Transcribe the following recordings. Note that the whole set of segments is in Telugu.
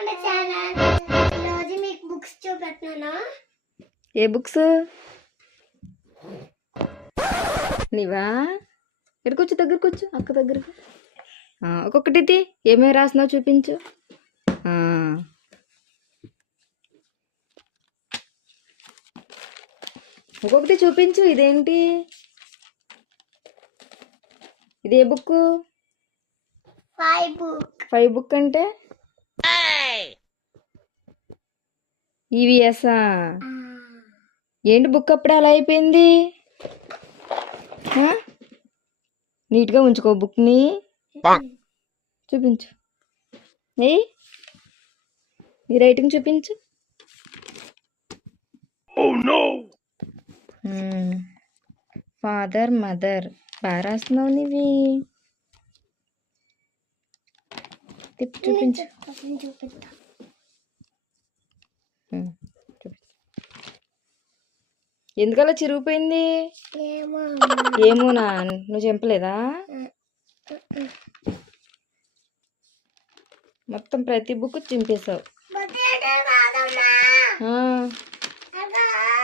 కొండ ఛానల్ మీకు బుక్స్ ఏ బుక్స్ నీవా? ఇక్కడికి వచ్చి దగ్గరకు వచ్చు అక్క దగ్గరకు. ఒక్కొక్కటి. ఏమేమి రాసినావు చూపించు. ఒక్కొక్కటి చూపించు ఇదేంటి? ఇది ఏ book five book five book అంటే? ఈవీఎస్ఆ ఏంటి బుక్ అప్పుడే అలా అయిపోయింది? నీట్గా ఉంచుకో బుక్ని. చూపించు. ఏయ్. నీ రైటింగ్ చూపించు. ఫాదర్ మదర్ బాగా రాస్తున్నావు నీవి. తిప్పి చూపించు. ఎందుకలా చిరిగిపోయింది? ఏమో. ఏమోనా నువ్వు చెప్పలేదా మొత్తం ప్రతి బుక్ చింపేశావు.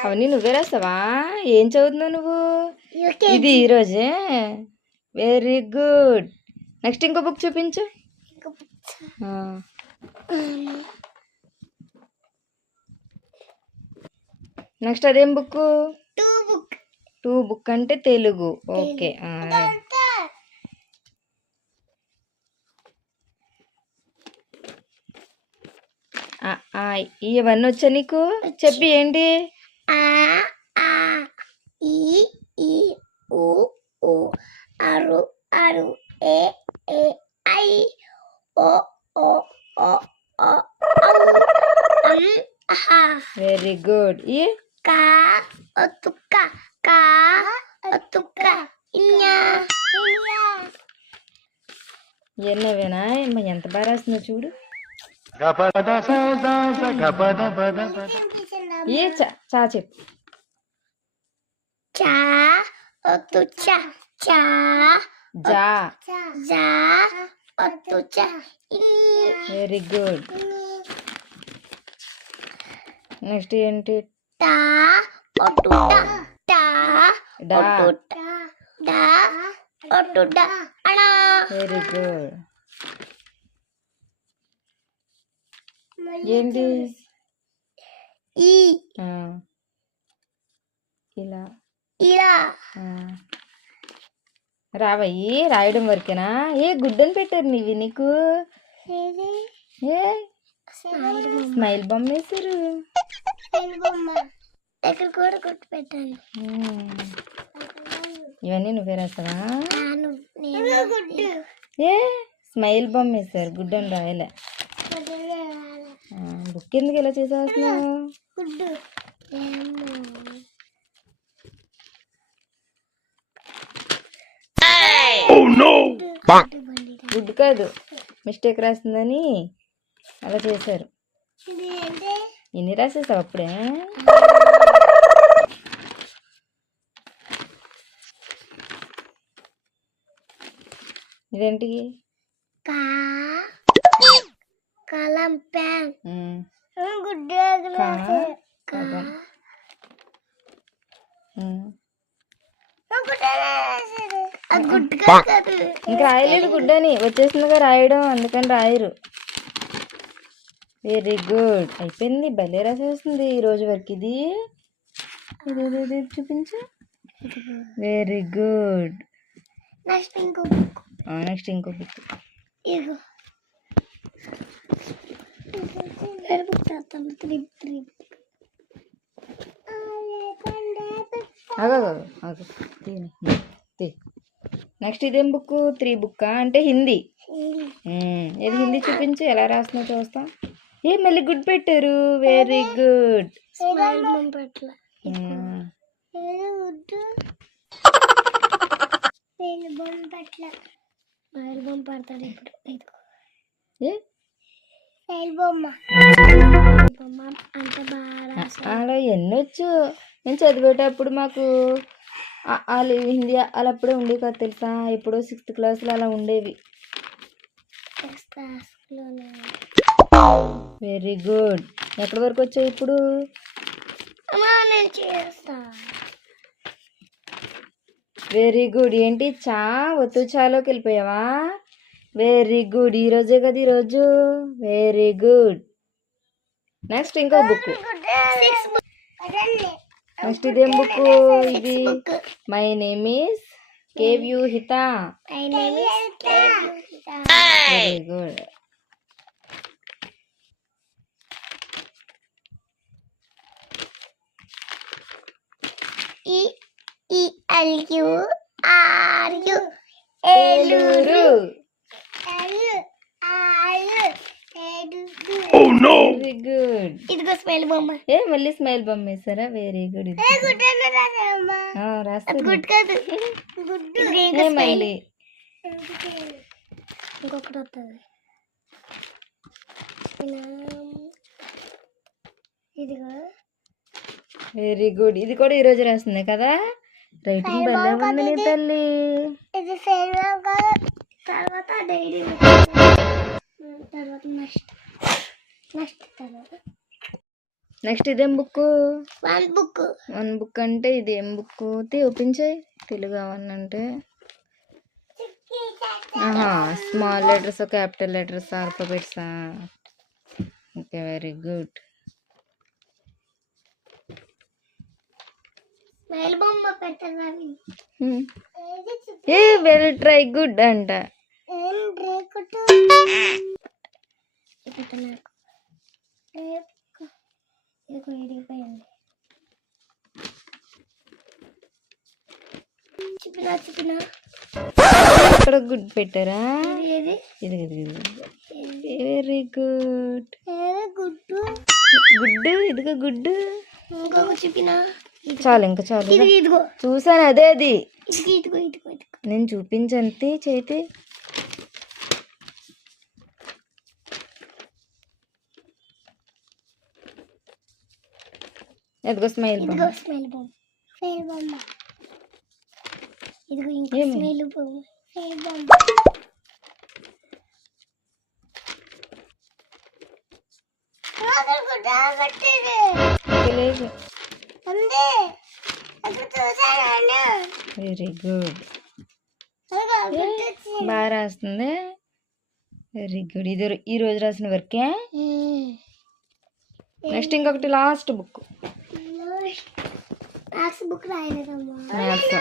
అవన్నీ నువ్వే రాస్తావా ఏం చదువుతున్నావు నువ్వు? ఇది ఈరోజే వెరీ గుడ్ నెక్స్ట్ ఇంకో బుక్ చూపించు. నెక్స్ట్ అదేం book two book two book అంటే తెలుగు. ఓకే ఇవన్నీ వచ్చా నీకు? చెప్పి ఏంటి? ఆ ఆ ఈ ఈ ఉ ఉ అరు అరు ఏ A I O oh very good ఈ ఎన్నవేనా? అమ్మ ఎంత బాగా రాస్తుందో చూడు. ఏ చా చా చెప్పు. చా ఒత్తు చా చా జా. జా ఒత్తు చా ఇన్ని వెరీ గుడ్. నెక్స్ట్ ఏంటి? టా ఒట్టు టా టా డా. ఒట్టు టా డా ఒట్టు డా అణా వెరీ గుడ్ ఏంటి? ఈ. ఇలా. ఇలా. రావయ్యి రాయడం వరకేనా? ఏ గుడ్డని పెట్టారు నీవి నీకు? ఏ? స్మైల్ బొమ్మ. వేసారు ఎక్కడ కూడా కొట్టు పెట్టాను. ఇవన్నీ నువ్వే రాస్తావా ఏ స్మైల్ బొమ్మ వేసారు గుడ్డని రాయలే. ఆ, బుక్ ఎందుకు ఇలా చేసేస్తున్నావు? గుడ్ కాదు మిస్టేక్ రాసిందని అలా చేశారు. ఎన్ని రాసేసావు అప్పుడే? ఇదేంటి? కలం ఉమ్, గుడ్డు ఇంకా రాయలేదు గుడ్డని వచ్చేసిందిగా రాయడం అందుకని రాయరు. వెరీ గుడ్ అయిపోయింది. భలే రాసేస్తుంది ఈ రోజు వరకు ఇది. చూపించు. వెరీ గుడ్ నెక్స్ట్ ఇంకో నెక్స్ట్ ఇంకో బుక్. ఇగో. నెక్స్ట్ ఇదేం బుక్ త్రీ బుక్ అంటే హిందీ. ఏది హిందీ చూపించు ఎలా రాస్తున్నా చూస్తా. ఏ మళ్ళీ గుడ్ పెట్టారు. వెరీ గుడ్ బొమ్మ పడతాడు ఇప్పుడు. అలా ఎన్నొచ్చు. నేను చదివేటప్పుడు మాకు వాళ్ళు హిందీ అలా అప్పుడే ఉండేవి కదా తెలుసా? ఎప్పుడో సిక్స్త్ క్లాస్లో అలా ఉండేవి. వెరీ గుడ్ ఎక్కడి వరకు వచ్చావు ఇప్పుడు? నేను చేస్తా. వెరీ గుడ్ ఏంటి? చా ఒత్తు చాలోకి వెళ్ళిపోయావా? వెరీ గుడ్ ఈ రోజే కదా ఈరోజు వెరీ గుడ్ నెక్స్ట్ ఇంకో బుక్ సిక్స్ నెక్స్ట్ ఇదేం బుక్ ఇది మై నేమ్ ఈస్ కేవ్ యూ హిత my name is very good ఈ E L U R U Eluru very good ఇదిగో స్మెల్ బొమ్మ. ఏ మళ్ళీ స్మైల్ బొమ్మ వేసారా? వెరీ గుడ్ ఇది రాస్తాను కాదు. మళ్ళీ. ఇంకొకటి వస్తుంది ఇదిగో. వెరీ గుడ్ ఇది కూడా ఈ రోజు రాస్తుంది కదా? రైటింగ్ భలే ఉంది నీ తల్లి. ఇది ఫెయిల్ తర్వాత డైరీ తర్వాత నెక్స్ట్ నెక్స్ట్ తర్వాత. నెక్స్ట్ ఇదేం book one book one book అంటే ఇది ఏం బుక్ తీ ఒప్పించాయి తెలుగు అవన్నంటే ఆహా స్మాల్ లెటర్స్ క్యాపిటల్ లెటర్స్ ఆల్ఫాబెట్సా ఓకే వెరీ గుడ్ స్మైల్ బొమ్మ పెట్టాలి ఏ వెల్ ట్రై గుడ్ అంట. ఇక్కడ గుడ్ పెట్టారా? ఇది ఇది వెరీ గుడ్ గుడ్ ఇదిగో గుడ్ ఇంకొక చెప్పినా చాలు ఇంకా చాలు చూసాను అదే అది. నేను చూపించంతి చేతి. ఎదిగో స్మైల్ లేదు వెరీ గుడ్. బాగా రాస్తుంది. వెరీ గుడ్ ఇది ఈ రోజు రాసిన వర్కే నెక్స్ట్ ఇంకొకటి లాస్ట్ బుక్ మ్యాథ్స్ బుక్ రాయలేదమ్మా. మ్యాథ్స్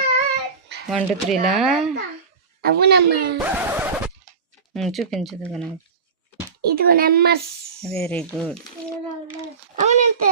వన్ టూ త్రీలా అవునమ్మా. చూపించదు నాకు. ఇదిగో నెంబర్స్. వెరీ గుడ్ అవునంటే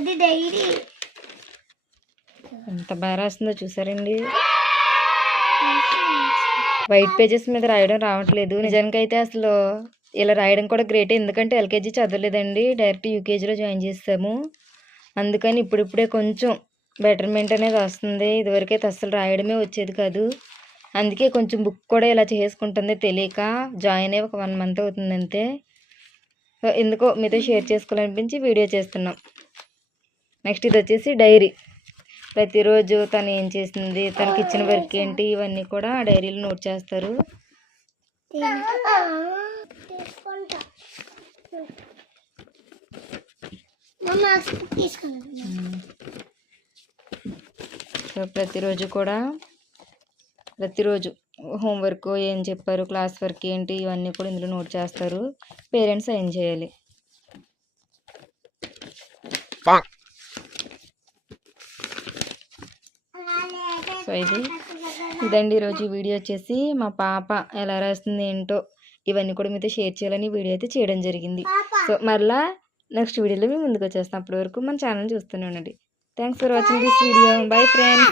అది డైరీ. ఎంత బాగా రాస్తుందో చూసారండి. వైట్ పేజెస్ మీద రాయడం రావట్లేదు. నిజానికైతే అసలు ఇలా రాయడం కూడా గ్రేట్ ఎందుకంటే ఎల్కేజీ చదవలేదండి. డైరెక్ట్ యూకేజీలో జాయిన్ చేస్తాము. అందుకని ఇప్పుడిప్పుడే కొంచెం బెటర్మెంట్ అనేది వస్తుంది. ఇదివరకైతే అసలు రాయడమే వచ్చేది కాదు. అందుకే కొంచెం బుక్ కూడా ఇలా చేసుకుంటుంది తెలియక జాయిన్ అయ్యి ఒక వన్ మంత్ అవుతుంది అంతే. ఎందుకో మీతో షేర్ చేసుకోవాలనిపించి వీడియో చేస్తున్నాం. నెక్స్ట్ ఇది వచ్చేసి డైరీ. ప్రతిరోజు తను ఏం చేసింది తనకి ఇచ్చిన వర్క్ ఏంటి ఇవన్నీ కూడా ఆ డైరీలో నోట్ చేస్తారు. సో ప్రతిరోజు కూడా ప్రతిరోజు హోంవర్క్ ఏం చెప్పారు క్లాస్ వర్క్ ఏంటి ఇవన్నీ కూడా ఇందులో నోట్ చేస్తారు. పేరెంట్స్ ఏం చేయాలి? సో ఇది ఇదండి ఈరోజు వీడియో వచ్చేసి మా పాప ఎలా రాస్తుంది ఏంటో ఇవన్నీ కూడా మీతో షేర్ చేయాలని వీడియో అయితే చేయడం జరిగింది. సో మరలా నెక్స్ట్ వీడియోలో మేము ముందుకు వచ్చేస్తాం. అప్పటి వరకు మన ఛానల్ చూస్తూనే ఉండండి. Thanks for watching this video bye friends